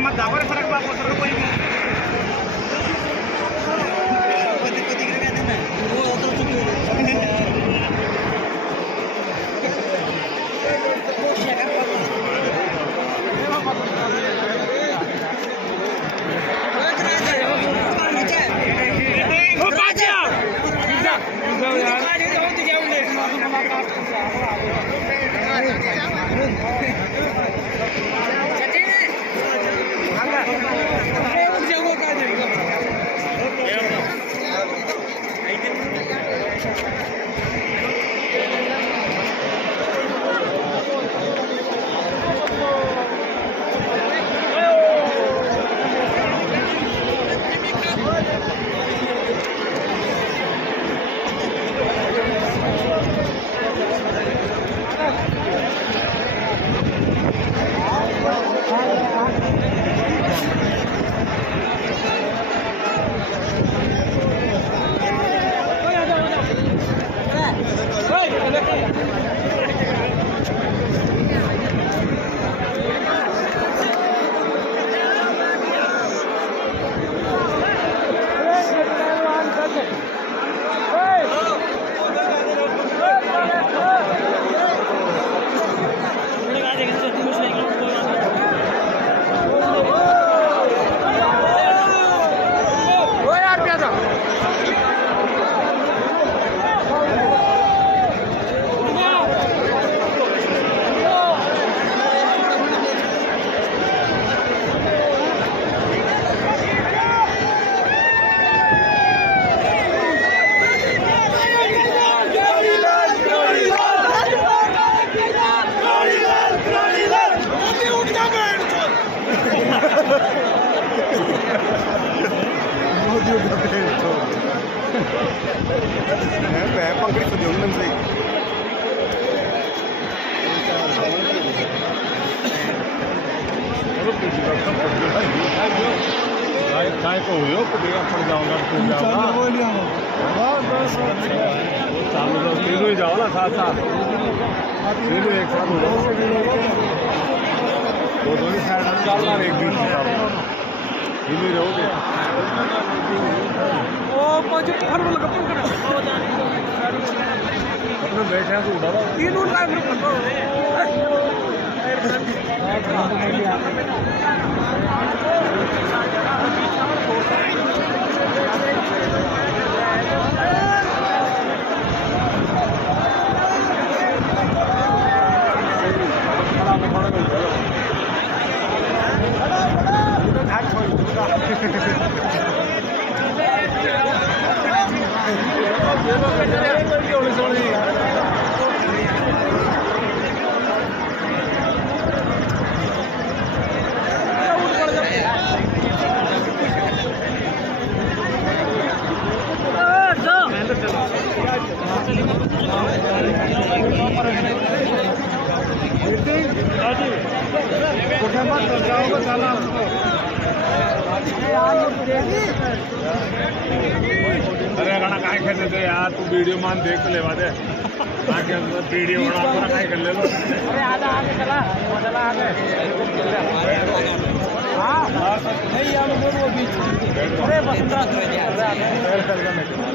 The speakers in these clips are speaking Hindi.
मत जावर फरक बाप सर कोई भी पंकज सजोगन से काय को हो पड़ेगा पड़ जाऊंगा चालू तीनों ही जाओ ना साथ साथ तीनों एक साथ हो जाओ दोनों ही साइड चलना एक दिन तीनों रहोगे अपने बैठे हैं तो उड़ा तीनों अरे गाना काय खेलते थे यार तू वीडियो मान देख ले वादे आके वीडियो बना पूरा काय कर ले लो अरे आधा आगे चला आगे हां नहीं यार वो बीच अरे बस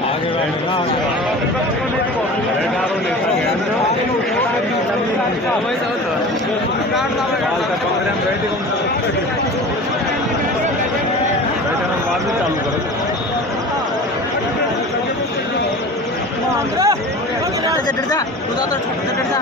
आगे बैठना बैठारो लेता गया वैसा होता काट ला काल का प्रोग्राम बैठे कौन बैठना बाद में चालू करो डर जा उधर तो डर जा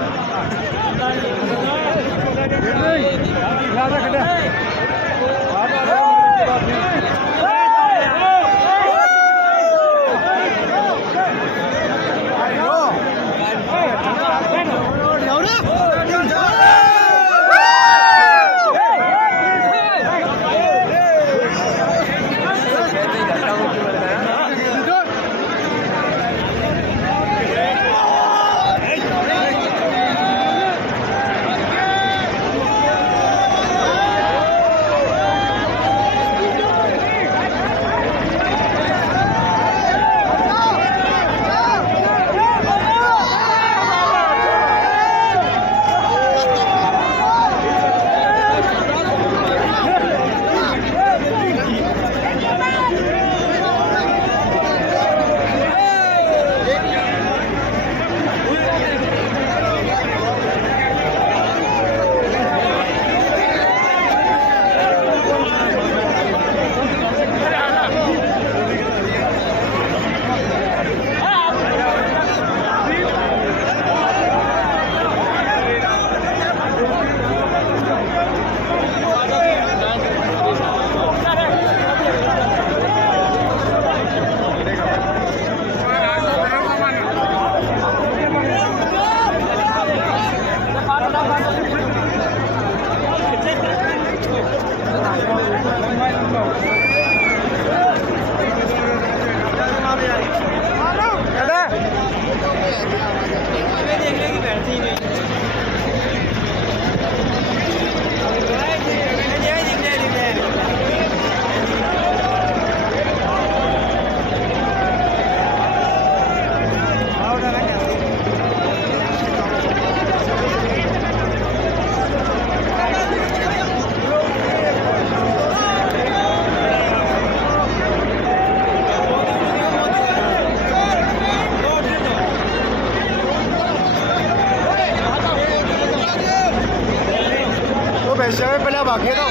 पैसे में पहले भागे तो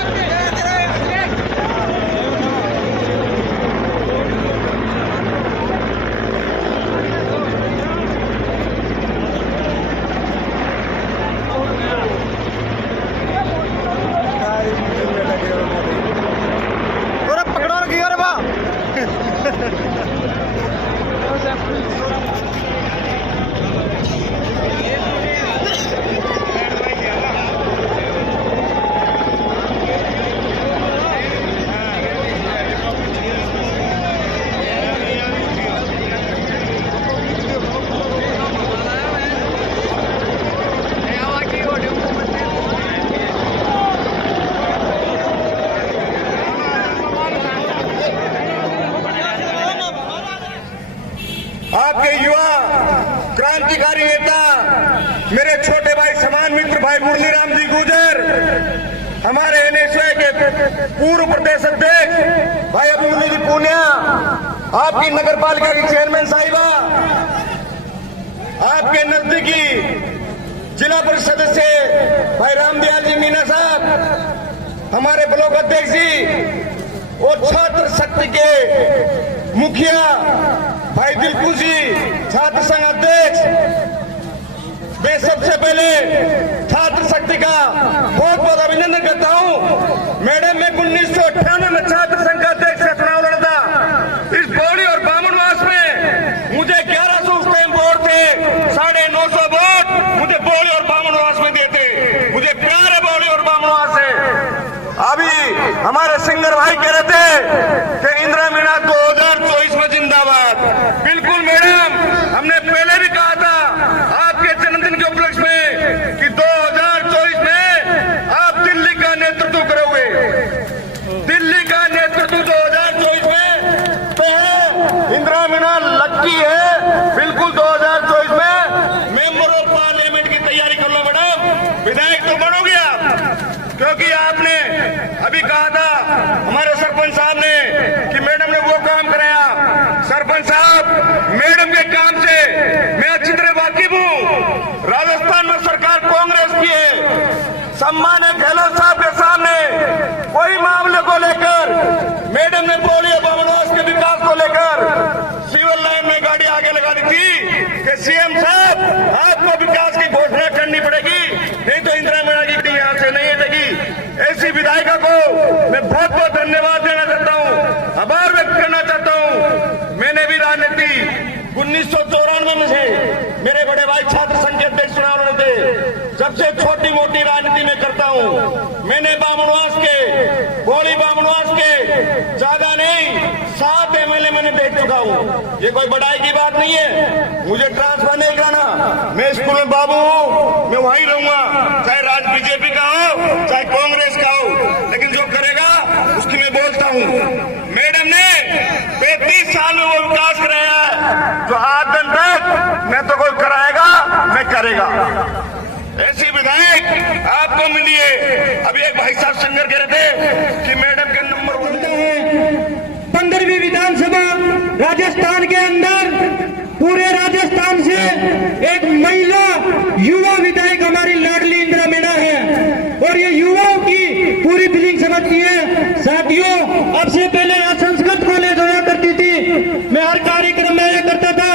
पकड़ो रखी अरे बा आपके युवा क्रांतिकारी नेता मेरे छोटे भाई समान मित्र भाई मुरलीराम जी गुर्जर, हमारे एनएसए के पूर्व प्रदेश अध्यक्ष भाई अभिमन्यु जी पूनिया, आपकी नगर पालिका की चेयरमैन साहिबा, आपके नजदीकी जिला परिषद सदस्य भाई रामदयाल जी मीना साहब, हमारे ब्लॉक अध्यक्ष जी और छात्र शक्ति के मुखिया भाई दिलकुश जी, छात्र संघ अध्यक्ष, मैं सबसे पहले छात्र शक्ति का बहुत बहुत अभिनंदन करता हूं। मैडम, मैं 1998 में छात्र संघ का अध्यक्ष का चुनाव लड़ा था। इस बौली और बामनवास में मुझे 1100 उस टाइम वोट थे, 950 वोट मुझे बौली और बामनवास में देते। मुझे प्यार है बौली और बामनवास से। अभी हमारे सिंगर भाई कह रहे थे कि इंदिरा मीणा 2024 में जिंदाबाद। बिल्कुल मैडम, हमने पहले भी कहा था आपके जन्मदिन के उपलक्ष्य में कि 2024 में आप दिल्ली का नेतृत्व करोगे। दिल्ली का नेतृत्व 2024 में तो है, इंदिरा मीणा लक्की है। बिल्कुल 2024 में मेंबर ऑफ पार्लियामेंट की तैयारी कर लो मैडम, विधायक तो बनोगे आप, क्योंकि आपने अभी कहा था हमारे सरपंच साहब ने कि मैडम ने वो काम कराया। सरपंच साहब, मैडम के काम से मैं अच्छी तरह वाकिफ हूँ। राजस्थान में सरकार कांग्रेस की है। सम्मान्य गहलोत साहब के सामने कोई मामले को लेकर मैडम ने बोली बामनवास के विकास को लेकर सिविल लाइन में गाड़ी आगे लगा दी थी कि सीएम साहब आपको विकास की घोषणा करनी पड़ेगी, नहीं तो इंदिरा मीणा की यहाँ से नहीं हटेगी। ऐसी विधायिका को मैं बहुत बहुत धन्यवाद देना चाहता हूँ, आभार व्यक्त करना चाहता हूँ। मैंने भी राजनीति 1994 में से मेरे बड़े भाई छात्र संघ के अध्यक्ष चुनाव लड़े थे। सबसे छोटी मोटी राजनीति में करता हूँ। मैंने बामनवास के, बोली बामनवास के ज्यादा नहीं 7 MLA मैंने देख चुका हूँ। ये कोई बड़ाई की बात नहीं है। मुझे ट्रांसफर नहीं कराना, मैं स्कूल में बाबू हूँ, मैं वहीं रहूंगा, चाहे राज बीजेपी का हो चाहे कांग्रेस का हो, लेकिन जो करेगा उसकी मैं बोलता हूँ। मैडम ने 35 साल में वो विकास कराया है जो आज दिन तक मैं तो कोई कराएगा मैं करेगा। ऐसी विधायक आपको मिली है। अभी एक भाई साहब सिंगर कह रहे थे कि मैडम के नंबर 1 है। 15वीं विधानसभा राजस्थान के अंदर पूरे राजस्थान से एक महिला युवा विधायक हमारी लाडली इंदिरा मीणा है, और ये युवाओं की पूरी फीलिंग समझती है। साथियों, अब से पहले यहाँ संस्कृत कॉलेज होया करती थी, मैं हर कार्यक्रम में आया करता था,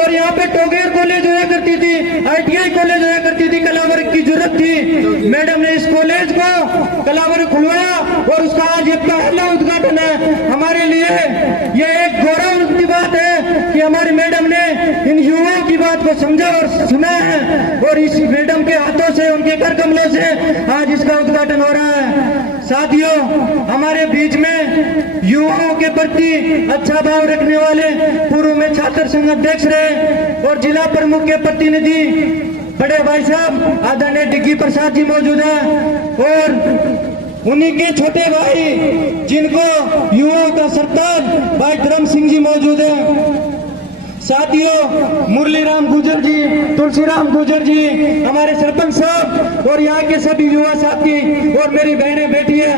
और यहाँ पे टोगेर कॉलेज होया करती थी, ITI कॉलेज होया करती थी। कलावर्ग की जरूरत थी, मैडम ने इस कॉलेज को कलावर्ग खुलवाया और उसका आज ये पहला उद्घाटन है। हमारे लिए ये एक गौरव की बात है कि हमारी मैडम ने इन युवाओं की बात को समझा और सुना है, और इस मैडम के हाथों से, उनके कर कमलों से आज इसका उद्घाटन हो रहा है। साथियों, हमारे बीच में युवाओं के प्रति अच्छा भाव रखने वाले पूर्व में छात्र संघ अध्यक्ष रहे और जिला प्रमुख के प्रतिनिधि बड़े भाई साहब आदरणीय डिग्गी प्रसाद जी मौजूद हैं, और उन्हीं के छोटे भाई जिनको युवाओं का सरताज भाई धर्म सिंह जी मौजूद हैं। साथियों मुरलीराम गुजर जी, तुलसीराम गुजर जी, हमारे सरपंच साहब और यहाँ के सभी युवा साथी और मेरी बहनें बेटी है,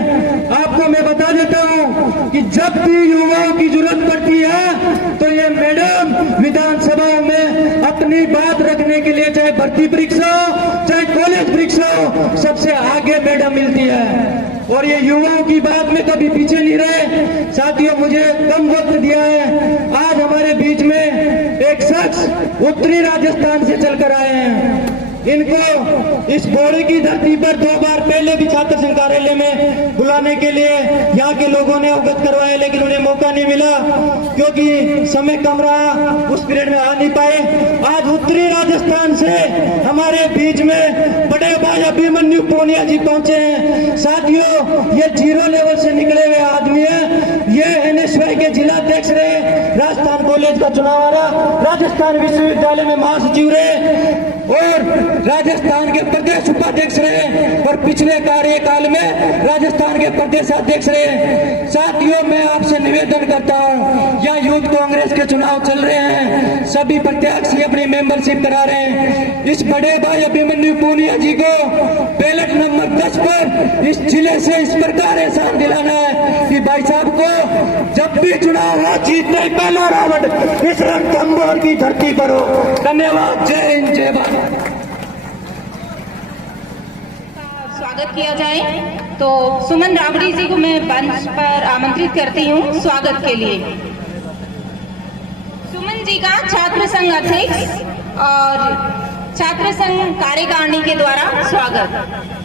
आपको मैं बता देता हूँ कि जब भी युवाओं की जरूरत पड़ती है तो ये मैडम विधानसभा में अपनी बात रखने के लिए, चाहे भर्ती परीक्षा हो चाहे कॉलेज परीक्षा हो, सबसे आगे मैडम मिलती है और ये युवाओं की बात में कभी पीछे नहीं रहे। साथियों मुझे कम वक्त दिया है, आज हमारे बीच में एक शख्स उत्तरी राजस्थान से चलकर आए हैं। इनको इस घोड़े की धरती पर 2 बार पहले भी छात्र संघ कार्यालय में बुलाने के लिए यहाँ के लोगों ने अवगत करवाया, लेकिन उन्हें मौका नहीं मिला क्योंकि समय कम रहा, उस पीरियड में आ नहीं पाए। आज उत्तरी राजस्थान से हमारे बीच में बड़े भाई अभिमन्यु पूनिया जी पहुंचे हैं। साथियों ये 0 लेवल से निकले हुए आदमी है, ये NSY के जिला अध्यक्ष रहे, राजस्थान कॉलेज का चुनाव आ रहा, राजस्थान विश्वविद्यालय में महासचिव रहे और राजस्थान के प्रदेश उपाध्यक्ष रहे और पिछले कार्यकाल में राजस्थान के प्रदेश अध्यक्ष रहे। साथियों मैं आपसे निवेदन करता हूं, यहाँ यूथ कांग्रेस के चुनाव चल रहे हैं, सभी प्रत्याशी अपनी मेंबरशिप करा रहे हैं। इस बड़े भाई अभिमन्यु पूनिया जी को बैलेट नंबर 10 पर इस जिले से इस प्रकार एहसान दिलाना है कि भाई साहब को जब भी चुनाव हो जीतने पहला रावण इस रणथंभौर की धरती पर हो। धन्यवाद। जय हिंद जय भारत। स्वागत किया जाए तो सुमन रावड़ी जी को मैं मंच पर आमंत्रित करती हूँ स्वागत के लिए। सुमन जी का छात्र संघ अध्यक्ष और छात्र संघ कार्यकारिणी के द्वारा स्वागत।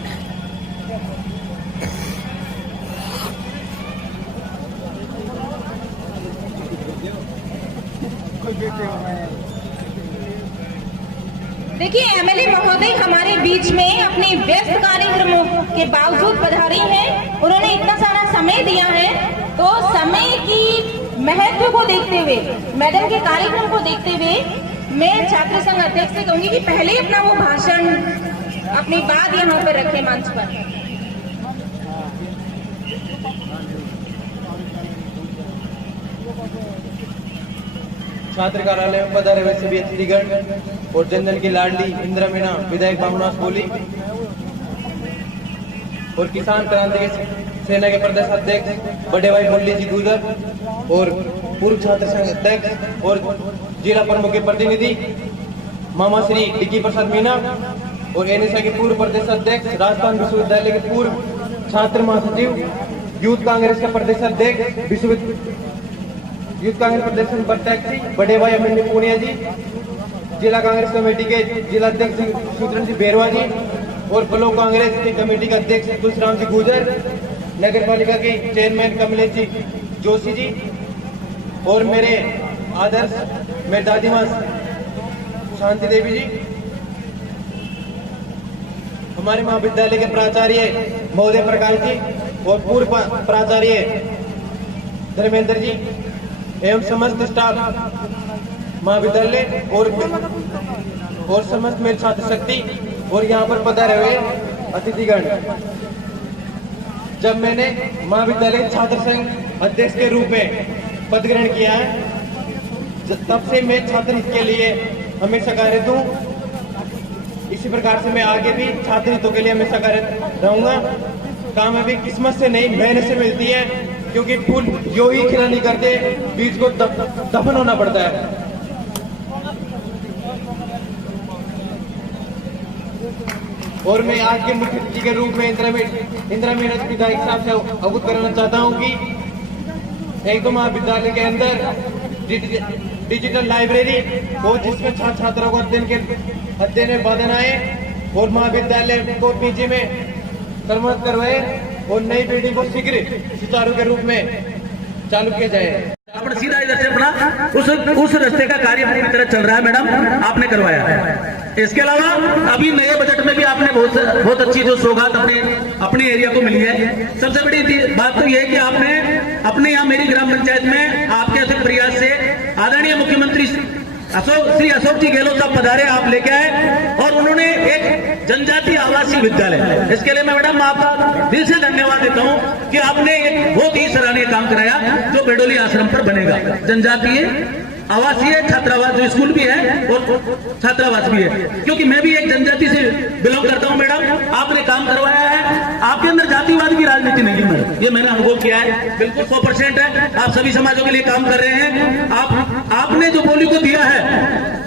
देखिए MLA महोदय हमारे बीच में अपने व्यस्त कार्यक्रमों के बावजूद पधारी हैं। उन्होंने इतना सारा समय दिया है, तो समय की महत्व को देखते हुए, मैडम के कार्यक्रम को देखते हुए मैं छात्र संघ अध्यक्ष से कहूंगी कि पहले अपना वो भाषण, अपनी बात यहाँ पर रखें मंच पर। छात्र कार्यालय में पधारे हुए सभी अतिथिगण और जन जन की लाडली इंदिरा मीना विधायक बाबूनाथ बोली और किसान क्रांति सेना के प्रदेश अध्यक्ष बड़े भाई मुरली जी गुजर और पूर्व छात्र संघ अध्यक्ष और जिला प्रमुख के प्रतिनिधि मामा श्री डिकी प्रसाद मीना और NSY के पूर्व प्रदेश अध्यक्ष, राजस्थान विश्वविद्यालय के पूर्व छात्र महासचिव, यूथ कांग्रेस का प्रदेश अध्यक्ष, यूथ कांग्रेस प्रदेश प्रत्याशी बड़े भाई अभिमन्यु पूनिया जी, जिला कांग्रेस कमेटी के जिला अध्यक्ष सुदर्शन जी बेरवा जी और ब्लॉक कांग्रेस की कमेटी के अध्यक्ष तुलसीराम जी गुजर, नगर पालिका के चेयरमैन कमलेश जी जोशी जी और मेरे आदर्श मेरे दादी माँ शांति देवी जी, हमारे महाविद्यालय के प्राचार्य महोदय प्रकाश जी और पूर्व प्राचार्य धर्मेंद्र जी एवं समस्त स्टाफ महाविद्यालय और समस्त मेरे छात्र शक्ति और यहाँ पर पधारे हुए अतिथिगण। जब मैंने महाविद्यालय छात्र संघ अध्यक्ष के रूप में पद ग्रहण किया है, तब से मैं छात्र हित के लिए हमेशा कार्यरत हूँ। इसी प्रकार से मैं आगे भी छात्र हितों के लिए हमेशा कार्यरत रहूंगा। कामयाबी किस्मत से नहीं मेहनत से मिलती है, क्योंकि फूल यो ही खिला नहीं करते, बीज को दफन होना पड़ता है। और मैं आज के मुख्य अतिथि के रूप में इंदिरा मीना विधायक साहब से अवगत कराना चाहता हूं कि एक तो महाविद्यालय के अंदर डिजिटल लाइब्रेरी हो जिसमें छात्र छात्राओं को अध्ययन में बाधन आए और महाविद्यालय को पीजी में कर्मरत करवाए और नई बिल्डिंग को शीघ्र सुचारू के रूप में चालू किया जाए। अपना सीधा इधर से अपना उस रास्ते का कार्य पूरी तरह चल रहा है मैडम, आपने करवाया है। इसके अलावा अभी नए बजट में भी आपने बहुत अच्छी जो सौगात अपने एरिया को मिली है। सबसे बड़ी बात तो यह है कि आपने अपने यहाँ मेरी ग्राम पंचायत में आपके अथक प्रयास से आदरणीय मुख्यमंत्री श्री अशोक जी गहलोत साहब पधारे, आप लेके आए और उन्होंने एक जनजातीय आवासीय विद्यालय, इसके लिए मैं मैडम आपका दिल से धन्यवाद देता हूं कि आपने एक बहुत ही सराहनीय काम कराया जो बेडोली आश्रम पर बनेगा, जनजातीय आवासीय छात्रावास जो स्कूल भी है और छात्रावास भी है, क्योंकि मैं भी एक जनजाति से बिलोंग करता हूं मैडम। आपने काम करवाया है, आपके अंदर जातिवाद की राजनीति नहीं है मैडम, ये मैंने अनुभव किया है, बिल्कुल 100% है। आप सभी समाजों के लिए काम कर रहे हैं। आपने जो बोली को दिया है,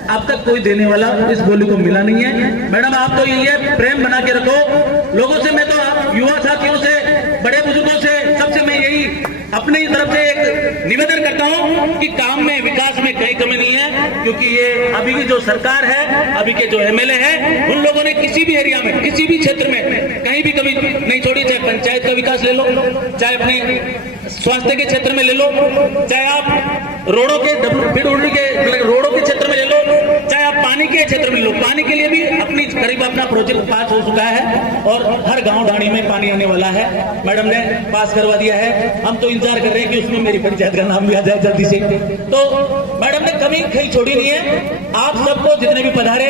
अब तक कोई देने वाला इस बोली को मिला नहीं है मैडम। आप तो ये प्रेम बना के रखो लोगों से। मैं तो युवा साथियों से, बड़े बुजुर्गों से, सबसे मैं यही अपनी तरफ से एक निवेदन करता हूं कि काम में, विकास में कहीं कमी नहीं है, क्योंकि ये अभी की जो सरकार है, अभी के जो एमएलए हैं, उन लोगों ने किसी भी एरिया में, किसी भी क्षेत्र में कहीं भी कमी नहीं छोड़ी। चाहे पंचायत का विकास ले लो, चाहे अपने स्वास्थ्य के क्षेत्र में ले लो, चाहे आप रोडों के रोडों के क्षेत्र में ले लो, चाहे आप पानी के क्षेत्र में ले लो। पानी के लिए भी अपनी करीब अपना प्रोजेक्ट पास हो चुका है और हर गांव ढाणी में पानी आने वाला है, मैडम ने पास करवा दिया है। हम तो इंतजार कर रहे हैं कि उसमें मेरी पंचायत का नाम भी आ जाए जल्दी से। तो मैडम ने कमी कहीं छोड़ी नहीं है। आप सबको जितने भी पधारे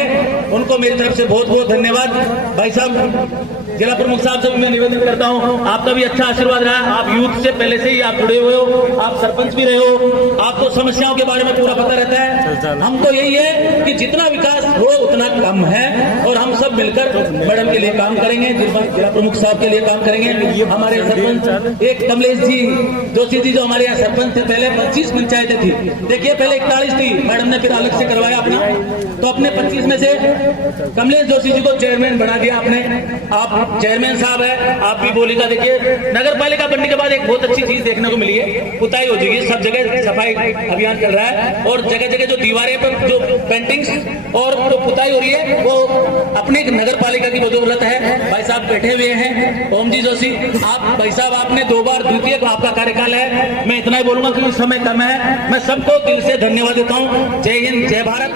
उनको मेरी तरफ से बहुत बहुत धन्यवाद। भाई साहब, जिला प्रमुख साहब से मैं निवेदन करता हूं, आपका भी अच्छा आशीर्वाद रहा। आप यूथ से पहले से ही आप जुड़े हुए हो, आप सरपंच भी रहे हो, आपको समस्याओं के बारे में पूरा पता रहता है। हम तो यही है कि जितना विकास हो उतना कम है और हम सब मिलकर मैडम के लिए काम करेंगे, जिला प्रमुख साहब के लिए काम करेंगे। हमारे सरपंच एक कमलेश जी जोशी जी जो हमारे यहाँ सरपंच थे, पहले 25 पंचायतें थी, देखिए पहले 41 थी, मैडम ने फिर अलग से करवाया अपना, तो अपने 25 में से कमलेश जोशी जी को चेयरमैन बना दिया आपने। आप चेयरमैन साहब है, आप भी बोली का देखिए। नगर पालिका बनने के बाद एक बहुत अच्छी चीज देखने को मिली है, पुताई हो जाएगी, सब जगह सफाई अभियान चल रहा है और जगह जगह जो दीवारें पर जो पेंटिंग्स और जो पुताई हो रही है वो अपने नगर पालिका की बदौलत है। भाई साहब बैठे हुए हैं, ओम जी जोशी, आप भाई साहब आपने 2 बार द्वितीय आपका कार्यकाल है। मैं इतना ही बोलूंगा क्योंकि समय कम है। मैं सबको दिल से धन्यवाद देता हूँ। जय हिंद, जय भारत।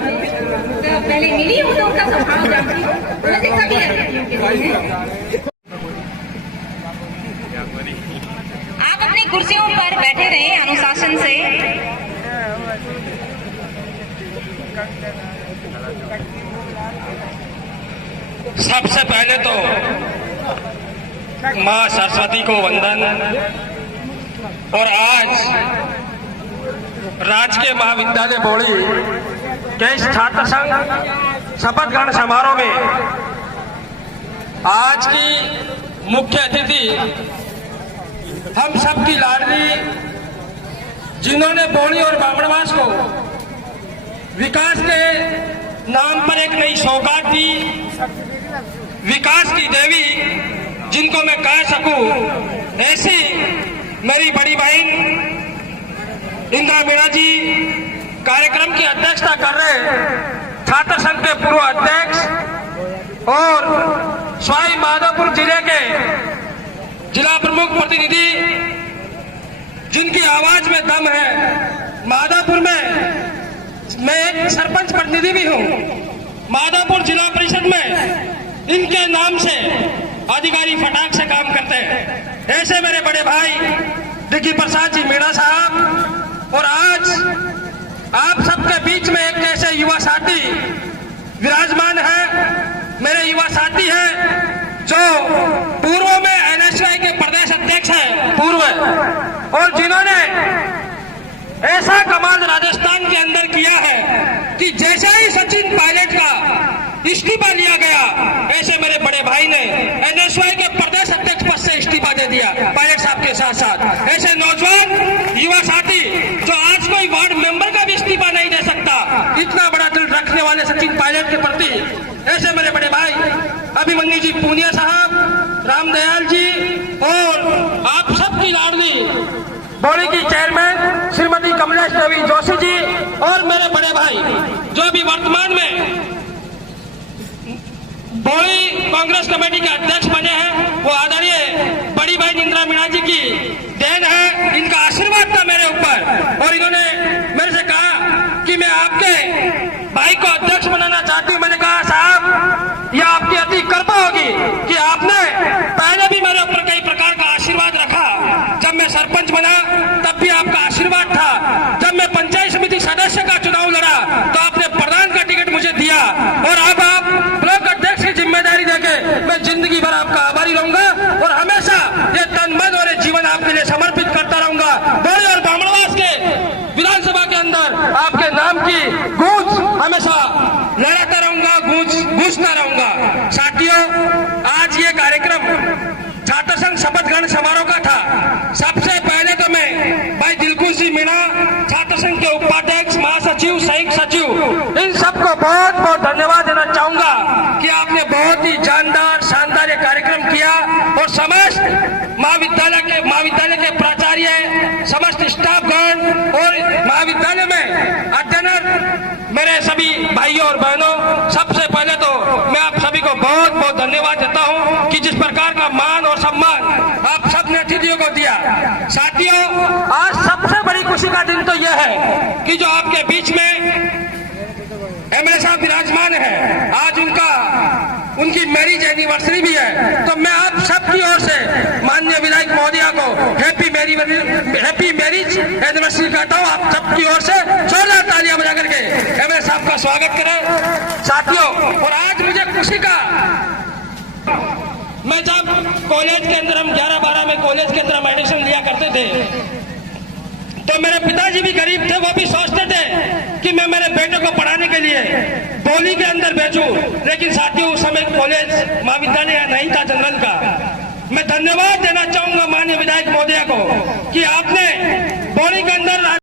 पहले मिली हूँ तो उनका स्वभाव जानती हूँ, उन्हें सभी आप अपनी कुर्सियों पर बैठे रहे अनुशासन से। सबसे पहले तो माँ सरस्वती को वंदन। और आज राजकीय महाविद्यालय बौड़ी के इस छात्र संघ शपथ ग्रहण समारोह में आज की मुख्य अतिथि हम सबकी लाडली, जिन्होंने बौड़ी और बामणवास को विकास के नाम पर एक नई सौगात दी, विकास की देवी जिनको मैं कह सकूं, ऐसी मेरी बड़ी बहन इंदिरा मीणा जी कार्यक्रम की अध्यक्षता कर रहे छात्र संघ के पूर्व अध्यक्ष और सवाई माधोपुर जिले के जिला प्रमुख प्रतिनिधि, जिनकी आवाज में दम है। माधोपुर में मैं एक सरपंच प्रतिनिधि भी हूं। माधोपुर जिला परिषद में इनके नाम से अधिकारी फटाक से काम करते हैं। ऐसे मेरे बड़े भाई डिग्गी प्रसाद जी मीणा साहब, और आज आप सबके बीच में एक ऐसे युवा साथी विराजमान है, मेरे युवा साथी हैं जो पूर्व में एनएसवाई के प्रदेश अध्यक्ष हैं पूर्व, और जिन्होंने ऐसा कमाल राजस्थान के अंदर किया है कि जैसे ही सचिन पायलट का इस्तीफा लिया गया, ऐसे मेरे बड़े भाई ने एनएसवाई के प्रदेश अध्यक्ष पद से इस्तीफा दे दिया पायलट साहब के साथ साथ। ऐसे नौजवान युवा साथी जो आज कोई वार्ड मेंबर का भी इस्तीफा नहीं दे सकता, इतना बड़ा दिल रखने वाले सचिन पायलट के प्रति, ऐसे मेरे बड़े भाई अभिमन्यु जी पूनिया साहब, रामदयाल जी, और आप सबकी लाडली बौड़ी की चेयरमैन श्रीमती कमलेश देवी जोशी जी, और मेरे बड़े भाई जो भी वर्तमान में बौड़ी कांग्रेस कमेटी के अध्यक्ष बने हैं, वो आदरणीय बड़ी बहन इंदिरा मीणा जी की देन है। इनका आशीर्वाद था मेरे ऊपर और इन्होंने मेरे से कहा कि मैं आपके भाई को अध्यक्ष बनाना चाहती हूँ। मैंने कहा साहब, यह आपकी अति कृपा होगी कि आपने पहले भी मेरे ऊपर कई प्रकार का आशीर्वाद रखा। जब मैं सरपंच बना तब भी आपका आशीर्वाद था, जब मैं पंचायत समिति सदस्य का चुनाव लड़ा तो आपने प्रधान का टिकट मुझे दिया, और अब आप ब्लॉक अध्यक्ष की जिम्मेदारी देके मैं जिंदगी भर आपका आभारी रहूंगा और हमेशा ये तन मन और जीवन आपके लिए समर्पित करता रहूंगा। बौड़ी और बामणवास के विधानसभा के अंदर आपके नाम शपथ ग्रहण समारोह का था। सबसे पहले तो मैं भाई दिलकुश जी मीणा, छात्र संघ के उपाध्यक्ष, महासचिव, संयुक्त सचिव, इन सबको बहुत बहुत धन्यवाद देना चाहूंगा कि आपने बहुत ही जानदार शानदार ये कार्यक्रम किया और समस्त महाविद्यालय के प्राचार्य, समस्त स्टाफगण और महाविद्यालय में अध्ययनरत मेरे सभी भाइयों और बहनों, सबसे पहले तो मैं आप सभी को बहुत बहुत धन्यवाद देता हूं कि जिस प्रकार का मान और सम्मान आप सबने अतिथियों को दिया। साथियों, आज सबसे बड़ी खुशी का दिन तो यह है कि जो आपके बीच में एमएलए साहब विराजमान है, आज उनकी मैरिज एनिवर्सरी भी है। तो मैं आप सबकी ओर से माननीय विधायक महोदया को हैप्पी मैरिज एनिवर्सरी कहता हूँ। आप सबकी ओर से जोरदार तालियां बजा करके एमएलए साहब का स्वागत करें। साथियों, और आज मुझे खुशी का, मैं जब कॉलेज के अंदर, हम 11-12 में कॉलेज के अंदर हम एडमिशन लिया करते थे, तो मेरे पिताजी भी गरीब थे। वो भी सोचते थे कि मैं मेरे बेटे को पढ़ाने के लिए बोली के अंदर भेजूं, लेकिन साथियों उस समय कॉलेज महाविद्यालय नहीं था जनरल का। मैं धन्यवाद